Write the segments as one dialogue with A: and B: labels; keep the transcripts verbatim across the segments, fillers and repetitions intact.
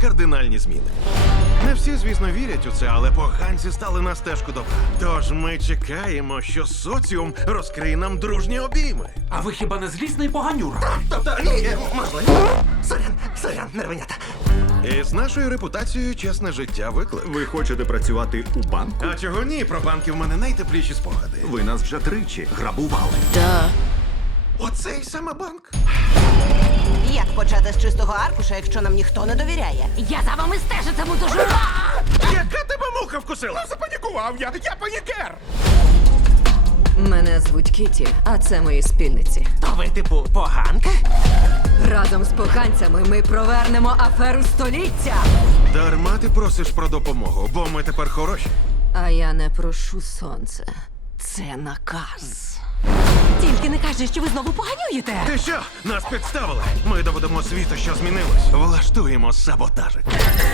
A: кардинальні зміни. Не всі, звісно, вірять у це, але поганці стали на стежку добра. Тож ми чекаємо, що соціум розкриє нам дружні обійми.
B: А ви хіба не злісний поганюра?
C: Тобто, ні, можливо. Сорян, сорян, нервенята.
A: І з нашою репутацією чесне життя виклик.
D: Ви хочете працювати у банку?
A: А чого ні? Про банки в мене найтепліші спогади.
D: Ви нас вже тричі грабували.
A: Оцей саме банк.
E: Як почати з чистого аркуша, якщо нам ніхто не довіряє?
F: Я за вами стежитиму дуже.
A: Яка тебе муха вкусила?
C: Запанікував я, я панікер.
G: Мене звуть Кіті, а це мої спільниці.
C: То ви, типу, поганка?
G: Разом з поганцями ми провернемо аферу століття.
A: Дарма ти просиш про допомогу, бо ми тепер хороші.
G: А я не прошу сонце. Це наказ.
F: Тільки не кажи, що ви знову поганюєте.
A: Ти що? Нас підставили. Ми доведемо світу, що змінилось. Влаштуємо саботажик.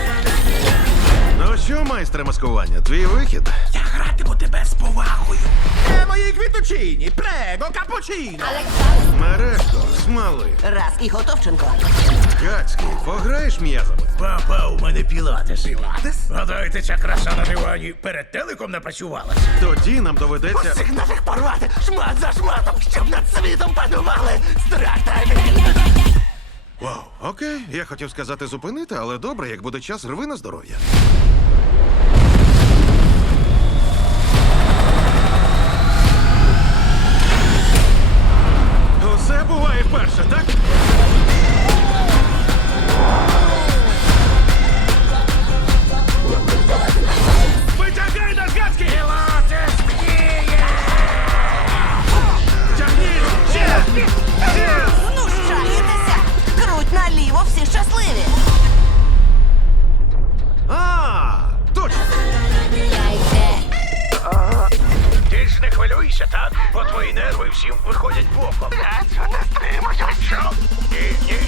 A: Ну що, майстре маскування, твій вихід?
C: Я гратиму тебе з повагою. Е, мої квіточині, прего, капучино.
A: Мережко, смали.
E: Раз і Готовченко.
A: Гацький, пограєш м'язами?
C: Папа, у мене пілатес. Пілатес? Гадаєте, ця краса на дивані перед телеком напрацювалась?
A: Тоді нам доведеться...
C: Усіх наших порвати, шмат за шматом, щоб над світом панували страх та
A: Вау, окей, я хотів сказати зупинити, але добре, як буде час, рви на здоров'я. Усе буває вперше, так? Витягай нас, Гацький!
C: Пілатес мріє!
A: Тягніть! Ще! Ще!
E: Знущаєтеся! Круть наліво, всі щасливі!
A: А, точно!
C: Ти ж не хвилюйся, так? Бо твої нерви всім виходять боком. Я цього не стримаю. Що? Ні, ні,